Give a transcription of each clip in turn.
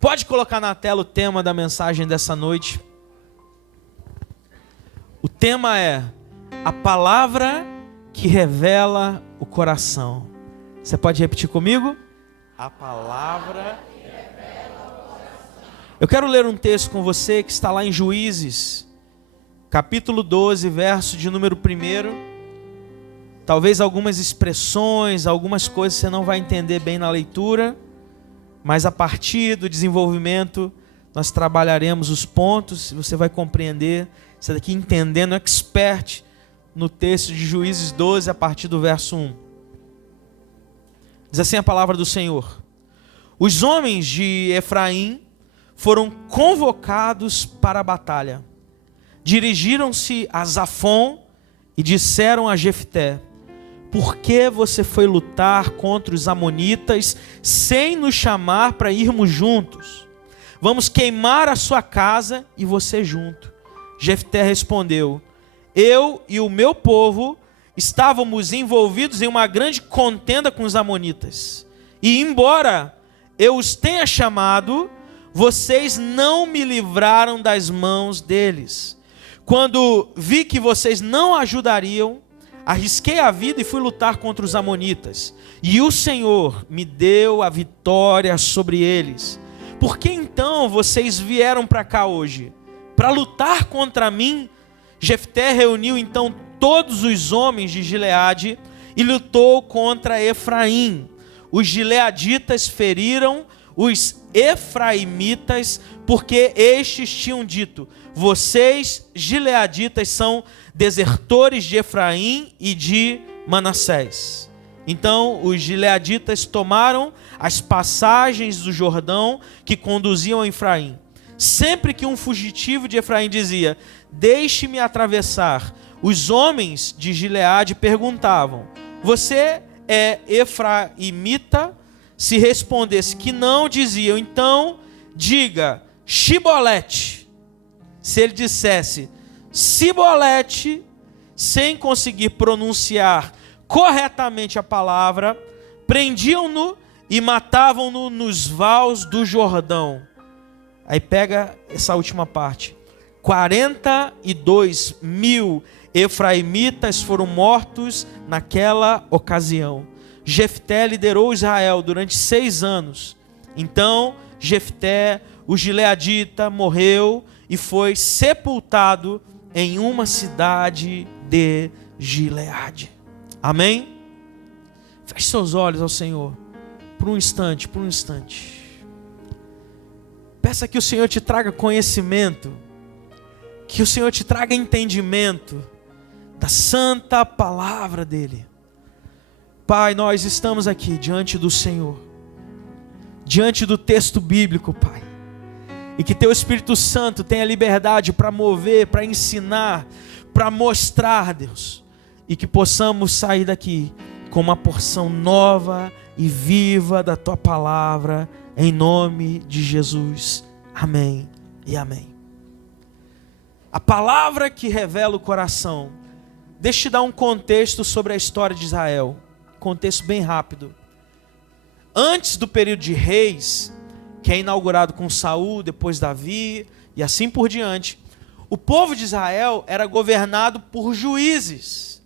Pode colocar na tela o tema da mensagem dessa noite. O tema é a palavra que revela o coração. Você pode repetir comigo? A palavra que revela o coração. Eu quero ler um texto com você que está lá em Juízes, capítulo 12, verso de número 1. Talvez algumas expressões, algumas coisas você não vai entender bem na leitura, mas a partir do desenvolvimento nós trabalharemos os pontos e você vai compreender. Você daqui entendendo, expert no texto de Juízes 12, a partir do verso 1. Diz assim a palavra do Senhor: os homens de Efraim foram convocados para a batalha. Dirigiram-se a Zafon e disseram a Jefté: por que você foi lutar contra os amonitas sem nos chamar para irmos juntos? Vamos queimar a sua casa e você junto. Jefté respondeu: eu e o meu povo estávamos envolvidos em uma grande contenda com os amonitas. E embora eu os tenha chamado, vocês não me livraram das mãos deles. Quando vi que vocês não ajudariam, arrisquei a vida e fui lutar contra os amonitas. E o Senhor me deu a vitória sobre eles. Por que então vocês vieram para cá hoje? Para lutar contra mim? Jefté reuniu então todos os homens de Gileade e lutou contra Efraim. Os gileaditas feriram os efraimitas, porque estes tinham dito: vocês, gileaditas, são desertores de Efraim e de Manassés. Então os gileaditas tomaram as passagens do Jordão que conduziam a Efraim. Sempre que um fugitivo de Efraim dizia: deixe-me atravessar, os homens de Gileade perguntavam: você é efraimita? Se respondesse que não, diziam: então diga Shibolete. Se ele dissesse Sibolete, sem conseguir pronunciar corretamente a palavra, prendiam-no e matavam-no nos vales do Jordão. Aí pega essa última parte: 42 mil efraimitas foram mortos naquela ocasião. Jefté liderou Israel durante 6 anos. Então Jefté, o gileadita, morreu e foi sepultado em uma cidade de Gileade. Amém? Feche seus olhos ao Senhor por um instante, Peça que o Senhor te traga conhecimento, que o Senhor te traga entendimento da santa palavra dEle. Pai, nós estamos aqui diante do Senhor, diante do texto bíblico, Pai. E que Teu Espírito Santo tenha liberdade para mover, para ensinar, para mostrar, Deus. E que possamos sair daqui com uma porção nova e viva da Tua palavra, em nome de Jesus. Amém e amém. A palavra que revela o coração. Deixa eu te dar um contexto sobre a história de Israel. Contexto bem rápido. Antes do período de reis, que é inaugurado com Saul, depois Davi e assim por diante, o povo de Israel era governado por juízes.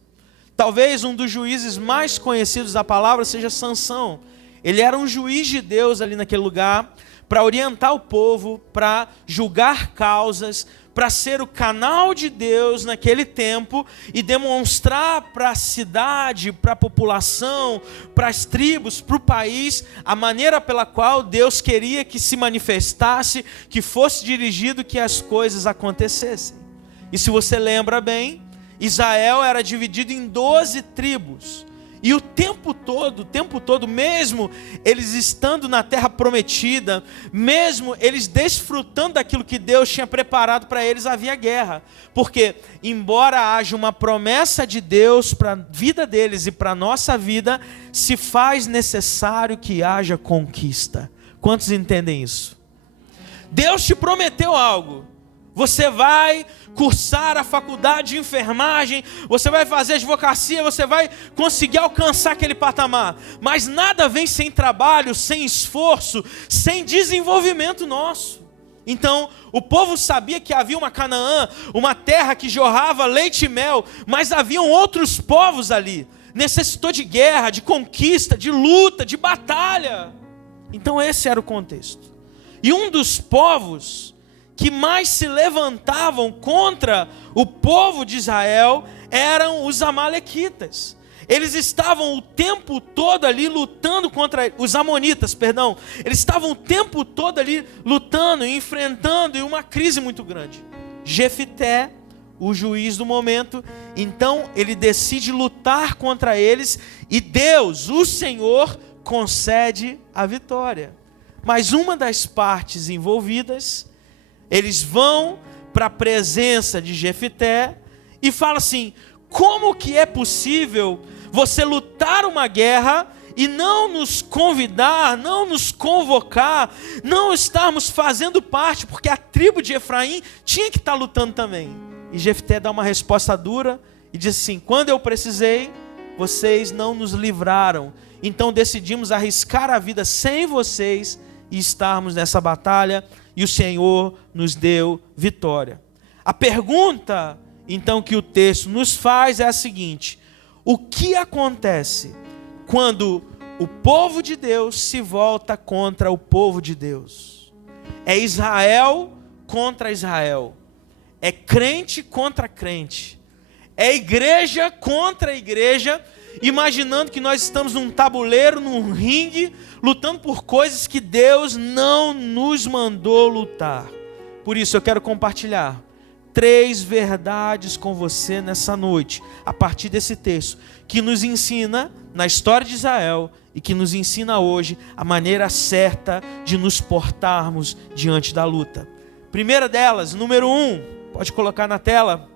Talvez um dos juízes mais conhecidos da palavra seja Sansão. Ele era um juiz de Deus ali naquele lugar, para orientar o povo, para julgar causas, para ser o canal de Deus naquele tempo e demonstrar para a cidade, para a população, para as tribos, para o país, a maneira pela qual Deus queria que se manifestasse, que fosse dirigido, que as coisas acontecessem. E se você lembra bem, Israel era dividido em 12 tribos. E o tempo todo, mesmo eles estando na terra prometida, mesmo eles desfrutando daquilo que Deus tinha preparado para eles, havia guerra. Porque, embora haja uma promessa de Deus para a vida deles e para a nossa vida, se faz necessário que haja conquista. Quantos entendem isso? Deus te prometeu algo, Você vai cursar a faculdade de enfermagem, você vai fazer advocacia, você vai conseguir alcançar aquele patamar. Mas nada vem sem trabalho, sem esforço, sem desenvolvimento nosso. Então, o povo sabia que havia uma Canaã, uma terra que jorrava leite e mel, mas haviam outros povos ali. Necessitou de guerra, de conquista, de luta, de batalha. Então esse era o contexto. E um dos povos que mais se levantavam contra o povo de Israel eram os amalequitas. Eles estavam o tempo todo ali lutando contra os amonitas, perdão. Eles estavam o tempo todo ali lutando, enfrentando, e uma crise muito grande. Jefité, o juiz do momento, então ele decide lutar contra eles, e Deus, o Senhor, concede a vitória. Mas uma das partes envolvidas, eles vão para a presença de Jefité e falam assim: como que é possível você lutar uma guerra e não nos convidar, não nos convocar, não estarmos fazendo parte, porque a tribo de Efraim tinha que estar lutando também. E Jefté dá uma resposta dura e diz assim: quando eu precisei, vocês não nos livraram, então decidimos arriscar a vida sem vocês e estarmos nessa batalha, e o Senhor nos deu vitória. A pergunta então que o texto nos faz é a seguinte: o que acontece quando o povo de Deus se volta contra o povo de Deus? É Israel contra Israel, é crente contra crente, é igreja contra igreja, imaginando que nós estamos num tabuleiro, num ringue, lutando por coisas que Deus não nos mandou lutar. Por isso eu quero compartilhar 3 verdades com você nessa noite, a partir desse texto, que nos ensina na história de Israel e que nos ensina hoje a maneira certa de nos portarmos diante da luta. Primeira delas, número 1, pode colocar na tela: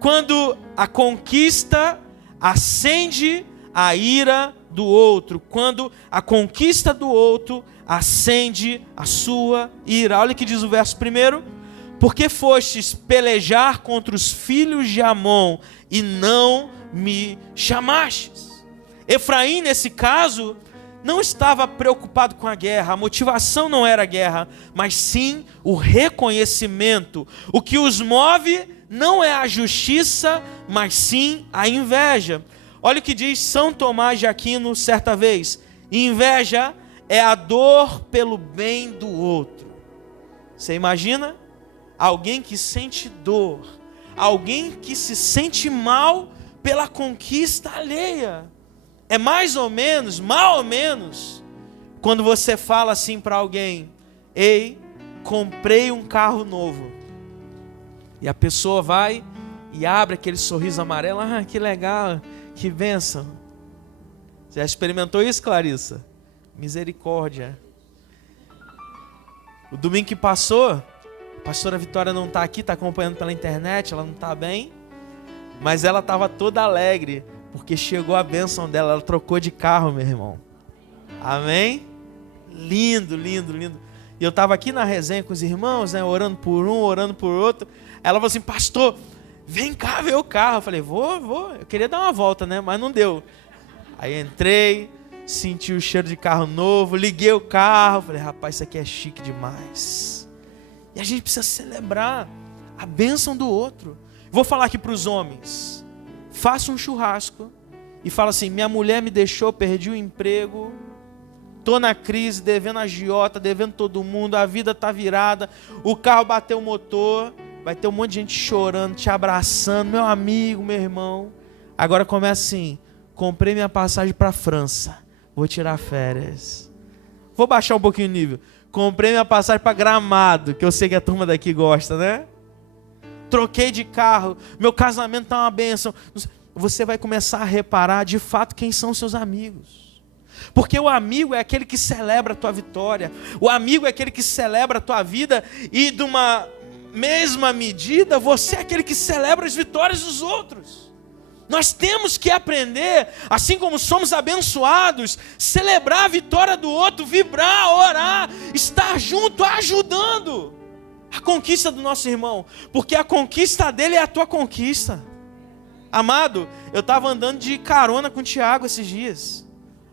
quando a conquista acende a ira do outro, quando a conquista do outro acende a sua ira. Olha o que diz o verso 1: porque fostes pelejar contra os filhos de Amon e não me chamastes. Efraim, nesse caso, não estava preocupado com a guerra, a motivação não era a guerra, mas sim o reconhecimento. O que os move não é a justiça, mas sim a inveja. Olha o que diz São Tomás de Aquino certa vez: inveja é a dor pelo bem do outro. Você imagina? Alguém que sente dor, alguém que se sente mal pela conquista alheia. É mais ou menos, mal ou menos, quando você fala assim para alguém: ei, comprei um carro novo. E a pessoa vai e abre aquele sorriso amarelo: ah, que legal, que bênção. Já experimentou isso, Clarissa? Misericórdia. O domingo que passou, a pastora Vitória não está aqui, está acompanhando pela internet, ela não está bem, mas ela estava toda alegre, porque chegou a bênção dela, ela trocou de carro, meu irmão. Amém? Lindo, lindo, lindo. E eu estava aqui na resenha com os irmãos, né, orando por um, orando por outro. Ela falou assim: pastor, vem cá ver o carro. Eu falei: vou. Eu queria dar uma volta, né, mas não deu. Aí entrei, senti o cheiro de carro novo, liguei o carro. Falei: rapaz, isso aqui é chique demais. E a gente precisa celebrar a bênção do outro. Vou falar aqui para os homens: faça um churrasco e fala assim: minha mulher me deixou, perdi o emprego, estou na crise, devendo a agiota, devendo todo mundo, a vida está virada, o carro bateu o motor, vai ter um monte de gente chorando, te abraçando, meu amigo, meu irmão. Agora começa assim: comprei minha passagem para a França, vou tirar férias. Vou baixar um pouquinho o nível: comprei minha passagem para Gramado, que eu sei que a turma daqui gosta, né? Troquei de carro, meu casamento está uma bênção. Você vai começar a reparar de fato quem são seus amigos. Porque o amigo é aquele que celebra a tua vitória. O amigo é aquele que celebra a tua vida. E de uma mesma medida, você é aquele que celebra as vitórias dos outros. Nós temos que aprender, assim como somos abençoados, celebrar a vitória do outro, vibrar, orar, estar junto, ajudando. a conquista do nosso irmão, porque a conquista dele é a tua conquista. Amado, eu estava andando de carona com o Tiago esses dias.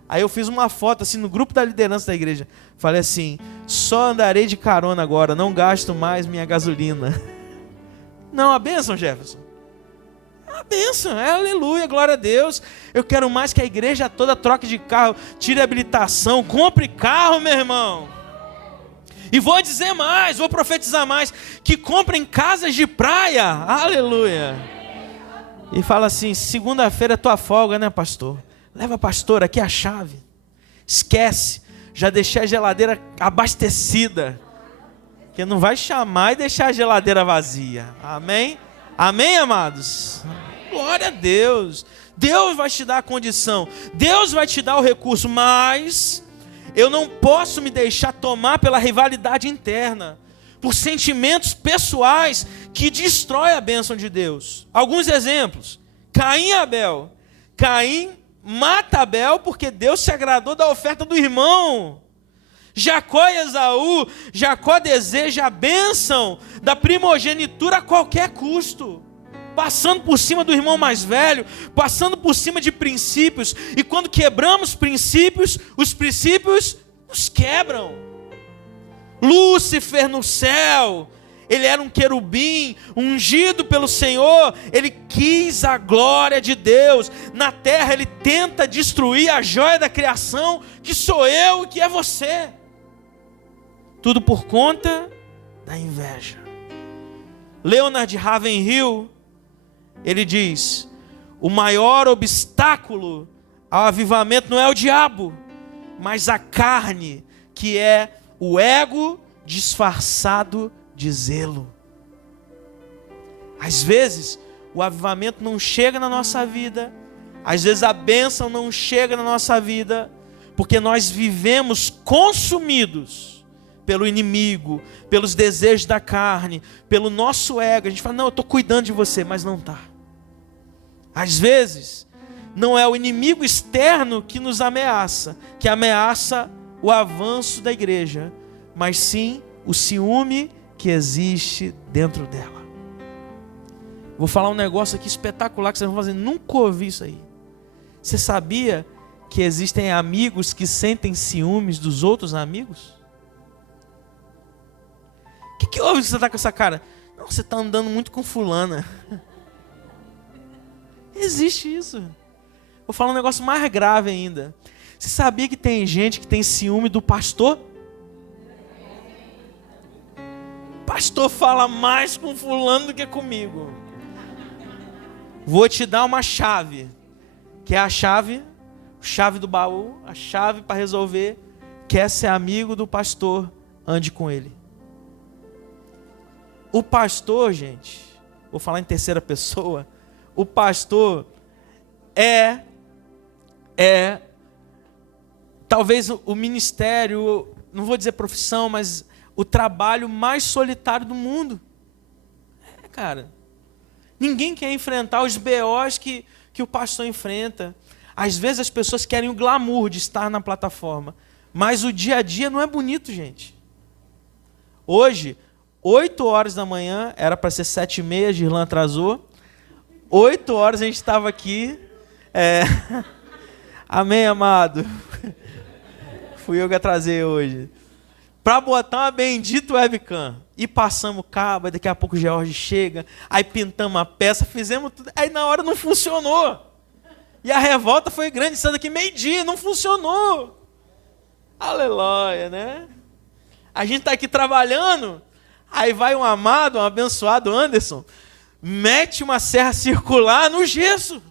Aí eu fiz uma foto assim no grupo da liderança da igreja. Falei assim: só andarei de carona agora, não gasto mais minha gasolina. Não, a bênção, Jefferson. A bênção, aleluia, glória a Deus. Eu quero mais que a igreja toda troque de carro, tire a habilitação, compre carro, meu irmão. E vou dizer mais, vou profetizar mais, que comprem casas de praia, aleluia. E fala assim: segunda-feira é tua folga, né, pastor? Leva, pastor, aqui a chave. Esquece, já deixei a geladeira abastecida. Porque não vai chamar e deixar a geladeira vazia. Amém? Amém, amados? Glória a Deus. Deus vai te dar a condição. Deus vai te dar o recurso. Mas eu não posso me deixar tomar pela rivalidade interna, por sentimentos pessoais que destroem a bênção de Deus. Alguns exemplos: Caim e Abel. Caim mata Abel porque Deus se agradou da oferta do irmão. Jacó e Esaú. Jacó deseja a bênção da primogenitura a qualquer custo, passando por cima do irmão mais velho, passando por cima de princípios. E quando quebramos princípios, os princípios nos quebram. Lúcifer no céu, ele era um querubim, ungido pelo Senhor. Ele quis a glória de Deus. Na terra ele tenta destruir a joia da criação, que sou eu e que é você. Tudo por conta da inveja. Leonard Ravenhill, ele diz: o maior obstáculo ao avivamento não é o diabo, mas a carne, que é o ego disfarçado de zelo. Às vezes o avivamento não chega na nossa vida, às vezes a bênção não chega na nossa vida, porque nós vivemos consumidos pelo inimigo, pelos desejos da carne, pelo nosso ego. A gente fala: não, eu estou cuidando de você, mas não está. Às vezes não é o inimigo externo que nos ameaça, que ameaça o avanço da igreja, mas sim o ciúme que existe dentro dela. Vou falar um negócio aqui espetacular que vocês vão fazer: nunca ouvi isso aí. Você sabia que existem amigos que sentem ciúmes dos outros amigos? O que houve que você está com essa cara? Não, você está andando muito com fulana. Existe isso. Vou falar um negócio mais grave ainda. Você sabia que tem gente que tem ciúme do pastor? O pastor fala mais com fulano do que comigo. Vou te dar uma chave, que é a chave do baú, a chave para resolver. Quer ser amigo do pastor? Ande com ele. O pastor, gente, vou falar em terceira pessoa. O pastor é talvez o ministério, não vou dizer profissão, mas o trabalho mais solitário do mundo. Cara, ninguém quer enfrentar os BOs que o pastor enfrenta. Às vezes as pessoas querem o glamour de estar na plataforma, mas o dia a dia não é bonito, gente. Hoje, 8 horas da manhã, era para ser 7h30, Girlan atrasou. 8 horas a gente estava aqui. Amém, amado? Fui eu que atrasei hoje. Para botar uma bendita webcam. E passamos cabo, daqui a pouco o George chega, aí pintamos a peça, fizemos tudo. Aí na hora não funcionou. E a revolta foi grande, saiu daqui meio-dia, não funcionou. Aleluia, né? A gente está aqui trabalhando. Aí vai um amado, um abençoado Anderson, mete uma serra circular no gesso.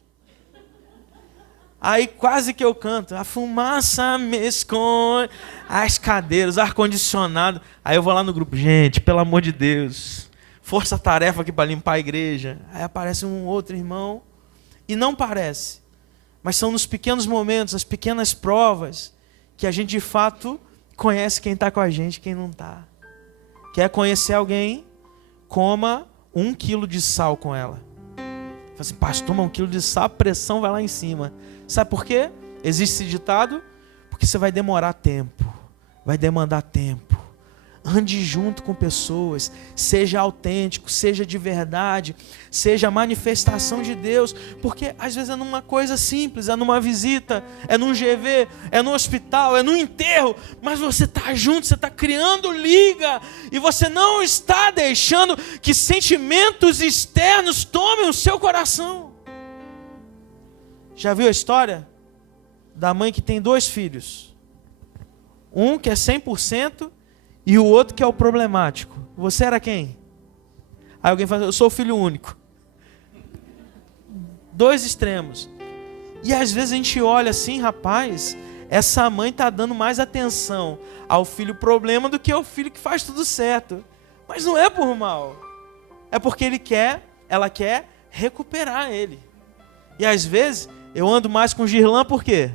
Aí quase que eu canto: a fumaça me esconde, as cadeiras, ar-condicionado. Aí eu vou lá no grupo: gente, pelo amor de Deus, força-tarefa aqui para limpar a igreja. Aí aparece um outro irmão, e não parece, mas são nos pequenos momentos, as pequenas provas, que a gente de fato conhece quem está com a gente e quem não está. Quer conhecer alguém? Coma 1 quilo de sal com ela. Fala assim: pastor, toma 1 quilo de sal, a pressão vai lá em cima. Sabe por quê? Existe esse ditado: porque você vai demorar tempo, vai demandar tempo. ande junto com pessoas, seja autêntico, seja de verdade, seja a manifestação de Deus, porque às vezes é numa coisa simples, é numa visita, é num GV, é no hospital, é no enterro, mas você está junto, você está criando liga, e você não está deixando que sentimentos externos tomem o seu coração. Já viu a história da mãe que tem 2 filhos? Um que é 100%, e o outro que é o problemático. Você era quem? Aí alguém fala, eu sou o filho único. 2 extremos. E às vezes a gente olha assim, rapaz, essa mãe está dando mais atenção ao filho problema do que ao filho que faz tudo certo. Mas não é por mal. É porque ela quer recuperar ele. E às vezes eu ando mais com o Girlan por quê?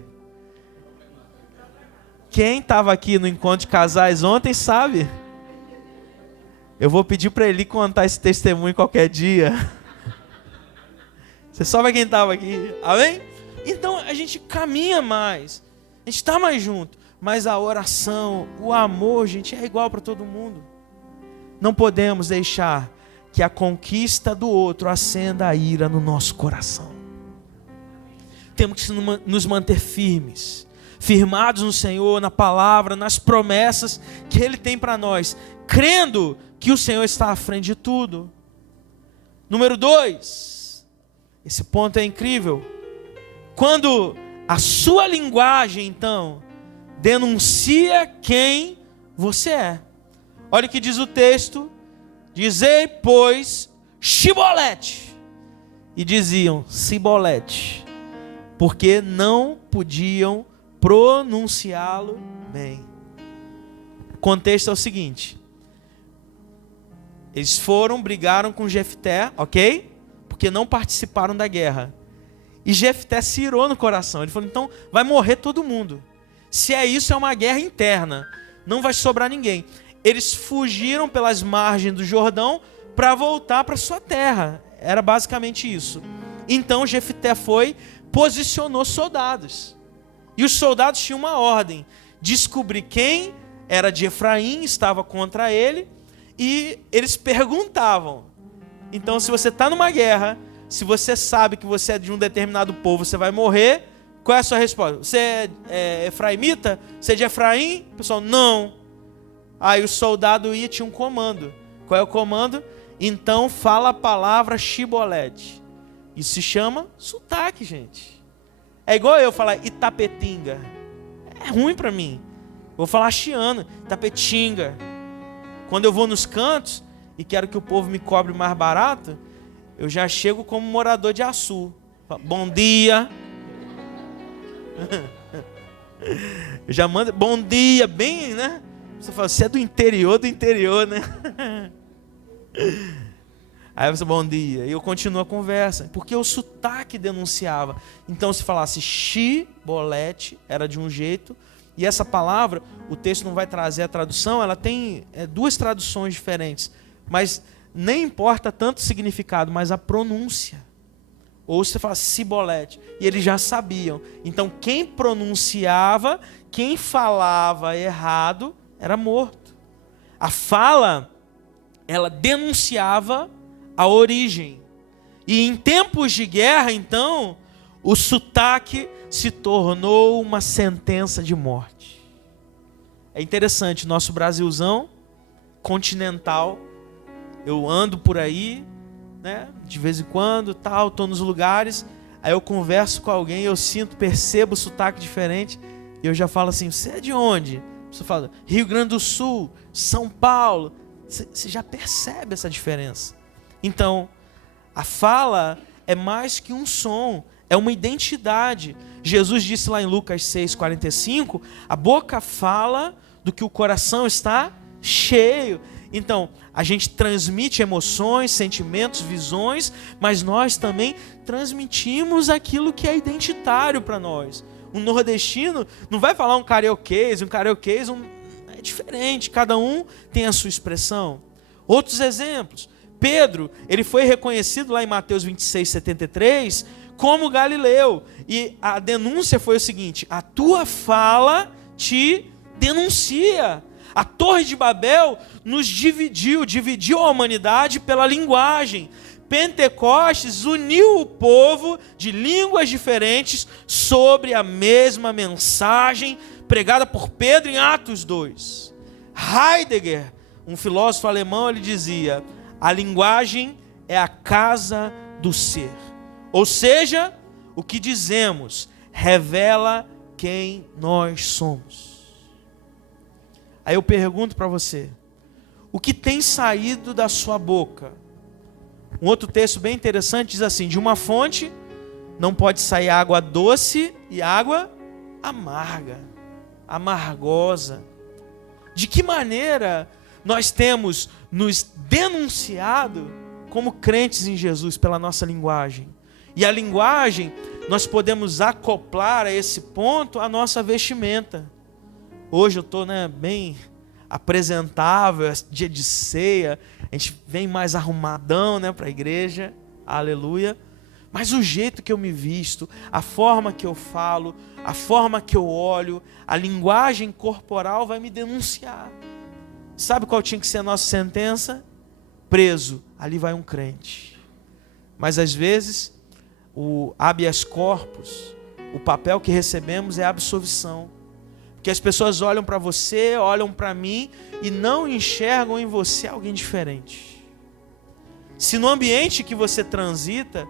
Quem estava aqui no encontro de casais ontem sabe. Eu vou pedir para ele contar esse testemunho qualquer dia. Você só vai quem estava aqui. Amém? Então a gente caminha mais. A gente está mais junto. Mas a oração, o amor, gente, é igual para todo mundo. Não podemos deixar que a conquista do outro acenda a ira no nosso coração. Temos que nos manter firmes. Firmados no Senhor, na palavra, nas promessas que Ele tem para nós, crendo que o Senhor está à frente de tudo. Número 2, esse ponto é incrível. Quando a sua linguagem, então, denuncia quem você é. Olha o que diz o texto: dizei, pois, Shibolete, e diziam Sibolete, porque não podiam pronunciá-lo bem. O contexto é o seguinte: eles brigaram com Jefté, ok? Porque não participaram da guerra. E Jefté se irou no coração. Ele falou, então vai morrer todo mundo. Se é isso, é uma guerra interna. Não vai sobrar ninguém. Eles fugiram pelas margens do Jordão para voltar para sua terra. Era basicamente isso. Então Jefté posicionou soldados. E os soldados tinham uma ordem: descobrir quem era de Efraim, estava contra ele, e eles perguntavam. Então, se você está numa guerra, se você sabe que você é de um determinado povo, você vai morrer, qual é a sua resposta? Você é efraimita? Você é de Efraim? O pessoal, não. Aí o soldado tinha um comando. Qual é o comando? Então fala a palavra Shibolete. Isso se chama sotaque, gente. É igual eu falar Itapetinga. É ruim para mim. Vou falar chiano, Itapetinga. Quando eu vou nos cantos e quero que o povo me cobre mais barato, eu já chego como morador de Açu. Bom dia. Eu já mando bom dia, bem, né? Você fala, você é do interior, né? Aí você, bom dia. E eu continuo a conversa. Porque o sotaque denunciava. Então, se falasse Shibolete, era de um jeito. E essa palavra, o texto não vai trazer a tradução, ela tem 2 traduções diferentes. Mas nem importa tanto o significado, mas a pronúncia. Ou você fala Sibolete. E eles já sabiam. Então, quem pronunciava, quem falava errado, era morto. A fala, ela denunciava a origem. E em tempos de guerra, então, o sotaque se tornou uma sentença de morte. É interessante, nosso Brasilzão continental, eu ando por aí, né, de vez em quando, estou nos lugares, aí eu converso com alguém, eu percebo o sotaque diferente, e eu já falo assim, você é de onde? Você fala, Rio Grande do Sul, São Paulo. Você já percebe essa diferença. Então, a fala é mais que um som, é uma identidade. Jesus disse lá em Lucas 6,45, a boca fala do que o coração está cheio. Então, a gente transmite emoções, sentimentos, visões, mas nós também transmitimos aquilo que é identitário para nós. Um nordestino não vai falar um carioquês é diferente, cada um tem a sua expressão. Outros exemplos, Pedro, ele foi reconhecido lá em Mateus 26:73 como Galileu, e a denúncia foi o seguinte: a tua fala te denuncia, A Torre de Babel nos dividiu a humanidade pela linguagem. Pentecostes uniu o povo de línguas diferentes sobre a mesma mensagem pregada por Pedro em Atos 2. Heidegger, um filósofo alemão, ele dizia: a linguagem é a casa do ser. Ou seja, o que dizemos revela quem nós somos. Aí eu pergunto para você: o que tem saído da sua boca? Um outro texto bem interessante diz assim: de uma fonte não pode sair água doce e água amarga, amargosa. De que maneira nós temos nos denunciado como crentes em Jesus pela nossa linguagem? E a linguagem, nós podemos acoplar a esse ponto a nossa vestimenta. Hoje eu estou bem apresentável, é dia de ceia, a gente vem mais arrumadão para a igreja, aleluia. Mas o jeito que eu me visto, a forma que eu falo, a forma que eu olho, a linguagem corporal vai me denunciar. Sabe qual tinha que ser a nossa sentença? Preso, ali vai um crente. Mas às vezes, o habeas corpus, o papel que recebemos é a absolvição. Porque as pessoas olham para você, olham para mim e não enxergam em você alguém diferente. Se no ambiente que você transita,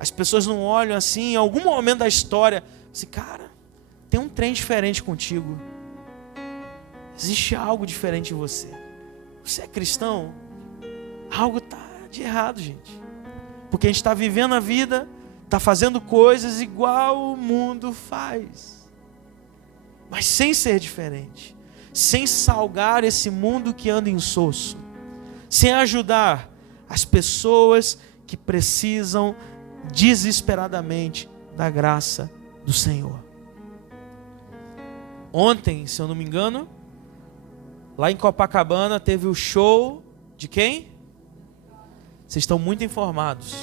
as pessoas não olham assim, em algum momento da história, assim, cara, tem um trem diferente contigo. Existe algo diferente em você. Você é cristão? Algo está de errado, gente. Porque a gente está vivendo a vida, está fazendo coisas igual o mundo faz. Mas sem ser diferente, sem salgar esse mundo que anda insosso, sem ajudar as pessoas que precisam desesperadamente da graça do Senhor. Ontem, se eu não me engano, lá em Copacabana teve o show de quem? Vocês estão muito informados.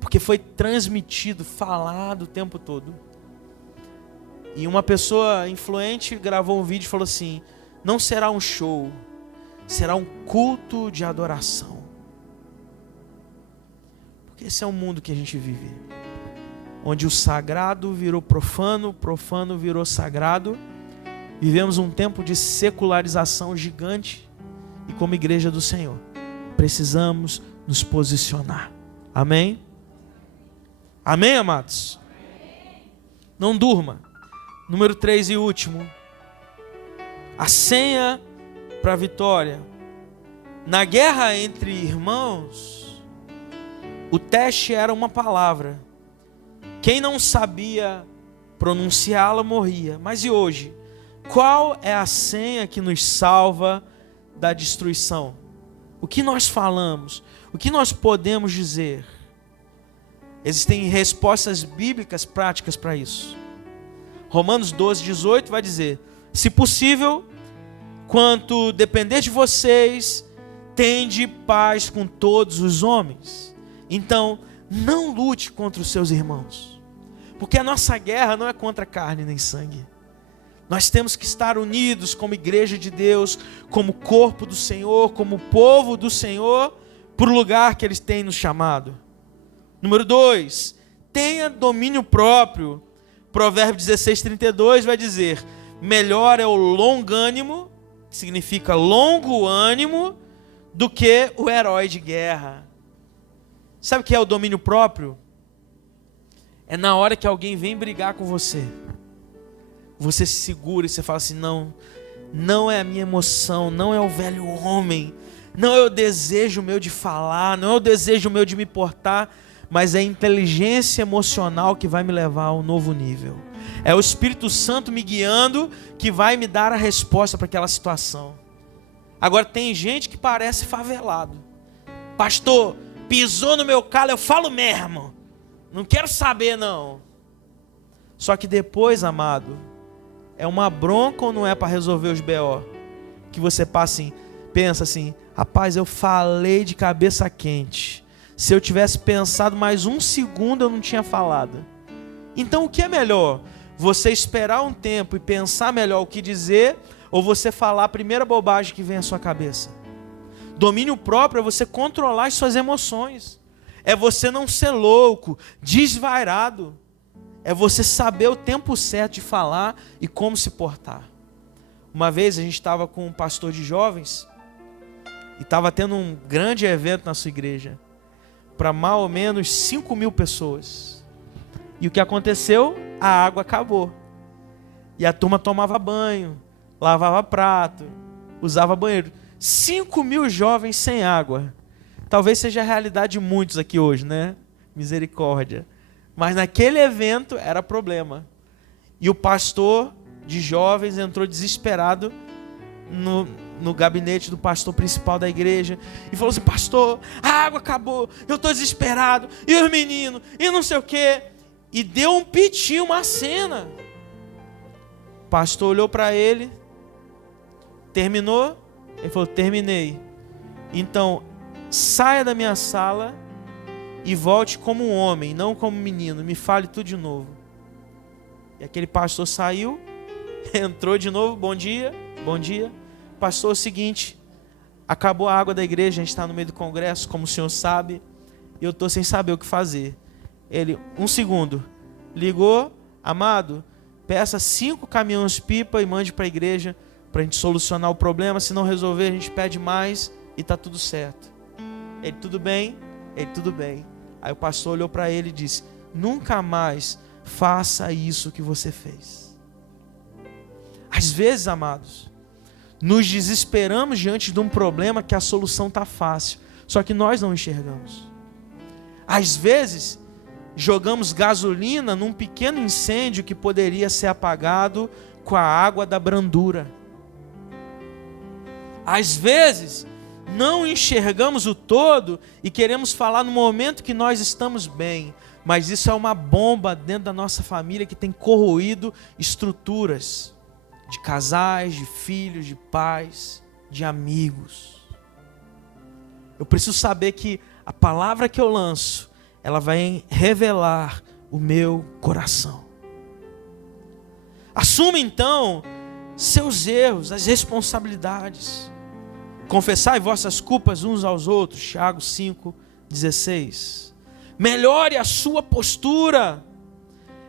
Porque foi transmitido, falado o tempo todo. E uma pessoa influente gravou um vídeo e falou assim: não será um show, será um culto de adoração. Porque esse é o mundo que a gente vive, onde o sagrado virou profano, o profano virou sagrado. Vivemos um tempo de secularização gigante. E como igreja do Senhor, precisamos nos posicionar. Amém? Amém, amados? Não durma. Número 3 e último. A senha para a vitória. Na guerra entre irmãos, o teste era uma palavra. Quem não sabia pronunciá-la morria. Mas e hoje? Qual é a senha que nos salva da destruição? O que nós falamos? O que nós podemos dizer? Existem respostas bíblicas práticas para isso. Romanos 12:18 vai dizer: se possível, quanto depender de vocês, tende paz com todos os homens. Então, não lute contra os seus irmãos, porque a nossa guerra não é contra carne nem sangue. Nós temos que estar unidos como igreja de Deus, como corpo do Senhor, como povo do Senhor, para o lugar que Ele tem nos chamado. Número 2, tenha domínio próprio. Provérbios 16:32 vai dizer: melhor é o longânimo, que significa longo ânimo, do que o herói de guerra. Sabe o que é o domínio próprio? É na hora que alguém vem brigar com você, você se segura e você fala assim: não é a minha emoção, não é o velho homem, não é o desejo meu de falar, não é o desejo meu de me portar, mas é a inteligência emocional que vai me levar a um novo nível. É o Espírito Santo me guiando que vai me dar a resposta para aquela situação. Agora tem gente que parece favelado. Pastor, pisou no meu calo, eu falo mesmo. Não quero saber não. Só que depois, amado, é uma bronca ou não é para resolver os BO? Que você pensa assim: rapaz, eu falei de cabeça quente. Se eu tivesse pensado mais um segundo, eu não tinha falado. Então o que é melhor? você esperar um tempo e pensar melhor o que dizer, ou você falar a primeira bobagem que vem à sua cabeça. Domínio próprio é você controlar as suas emoções. É você não ser louco, desvairado. É você saber o tempo certo de falar e como se portar. Uma vez a gente estava com um pastor de jovens e estava tendo um grande evento na sua igreja para mais ou menos 5.000 pessoas. E o que aconteceu? A água acabou. E a turma tomava banho, lavava prato, usava banheiro. 5.000 jovens sem água. Talvez seja a realidade de muitos aqui hoje, né? Misericórdia. Mas naquele evento era problema. E o pastor de jovens entrou desesperado no gabinete do pastor principal da igreja e falou assim: pastor, a água acabou, eu estou desesperado, e os meninos, e não sei o quê. E deu um piti, uma cena. O pastor olhou para ele, terminou? Ele falou: terminei. Então, saia da minha sala e volte como um homem, não como um menino. Me fale tudo de novo. E aquele pastor saiu, entrou de novo. Bom dia, bom dia. Pastor, é o seguinte, acabou a água da igreja, a gente está no meio do congresso, como o senhor sabe, e eu estou sem saber o que fazer. Ele, um segundo, ligou: amado, peça 5 caminhões-pipa e mande para a igreja, para a gente solucionar o problema. Se não resolver, a gente pede mais e está tudo certo. Ele, tudo bem? Ele, tudo bem. Aí o pastor olhou para ele e disse: nunca mais faça isso que você fez. Às vezes, amados, nos desesperamos diante de um problema que a solução está fácil, só que nós não enxergamos. Às vezes, jogamos gasolina num pequeno incêndio que poderia ser apagado com a água da brandura. Às vezes, não enxergamos o todo e queremos falar no momento que nós estamos bem, mas isso é uma bomba dentro da nossa família que tem corroído estruturas de casais, de filhos, de pais, de amigos. Eu preciso saber que a palavra que eu lanço, ela vai revelar o meu coração. Assuma então seus erros, as responsabilidades. Confessai vossas culpas uns aos outros, Tiago 5,16. Melhore a sua postura.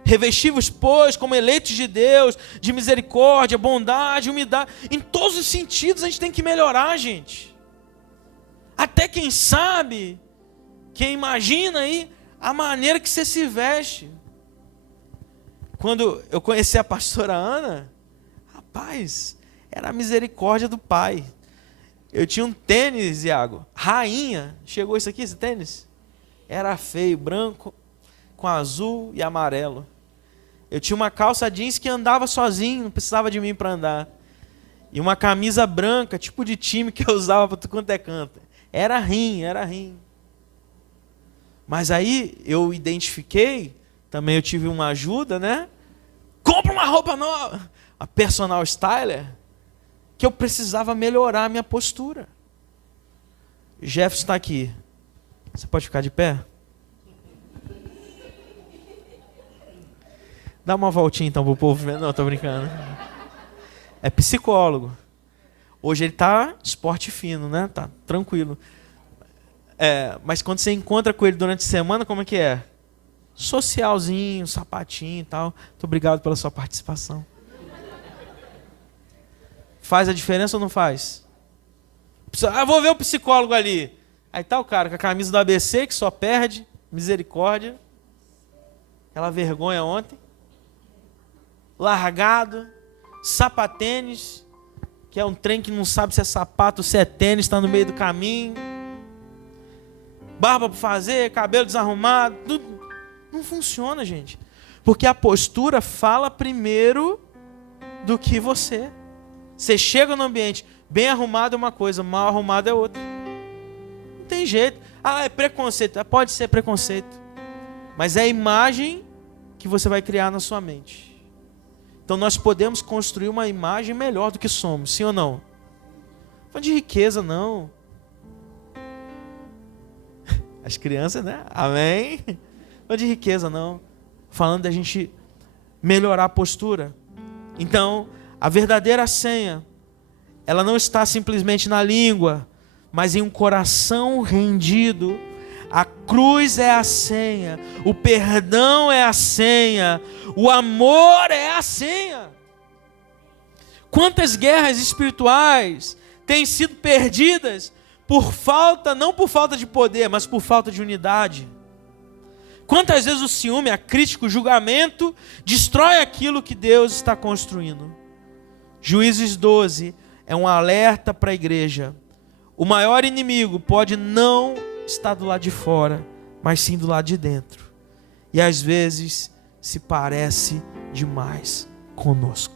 Revesti-vos, pois, como eleitos de Deus, de misericórdia, bondade, humildade. Em todos os sentidos a gente tem que melhorar, gente. Até quem sabe, quem imagina aí a maneira que você se veste. Quando eu conheci a pastora Ana, rapaz, era a misericórdia do Pai. Eu tinha um tênis, Iago, rainha. Chegou isso aqui, esse tênis? Era feio, branco, com azul e amarelo. Eu tinha uma calça jeans que andava sozinho, não precisava de mim para andar. E uma camisa branca, tipo de time que eu usava para tudo quanto é canto. Era rim, era rim. Mas aí eu identifiquei, também eu tive uma ajuda, né? Compra uma roupa nova, a personal styler, que eu precisava melhorar a minha postura. Jefferson está aqui. Você pode ficar de pé? Dá uma voltinha então para o povo ver. Não, estou brincando. É psicólogo. Hoje ele está esporte fino, né? Tá tranquilo. Mas quando você encontra com ele durante a semana, como é que é? Socialzinho, sapatinho e tal. Muito obrigado pela sua participação. Faz a diferença ou não faz? Vou ver o psicólogo ali. Aí tá o cara com a camisa do ABC, que só perde, misericórdia. Aquela vergonha ontem. Largado. Sapatênis, que é um trem que não sabe se é sapato ou se é tênis, está no meio do caminho. Barba para fazer, cabelo desarrumado. Tudo. Não funciona, gente. Porque a postura fala primeiro do que você. Você chega no ambiente bem arrumado é uma coisa, mal arrumado é outra. Não tem jeito. É preconceito. Pode ser preconceito. Mas é a imagem que você vai criar na sua mente. Então nós podemos construir uma imagem melhor do que somos, sim ou não? Não fala de riqueza, não. As crianças, né? Amém? Não fala de riqueza, não. Falando da gente melhorar a postura. Então, a verdadeira senha, ela não está simplesmente na língua, mas em um coração rendido. A cruz é a senha, o perdão é a senha, o amor é a senha. Quantas guerras espirituais têm sido perdidas por falta, não por falta de poder, mas por falta de unidade? Quantas vezes o ciúme, a crítica, o julgamento destrói aquilo que Deus está construindo? Juízes 12 é um alerta para a igreja. O maior inimigo pode não estar do lado de fora, mas sim do lado de dentro. E às vezes se parece demais conosco.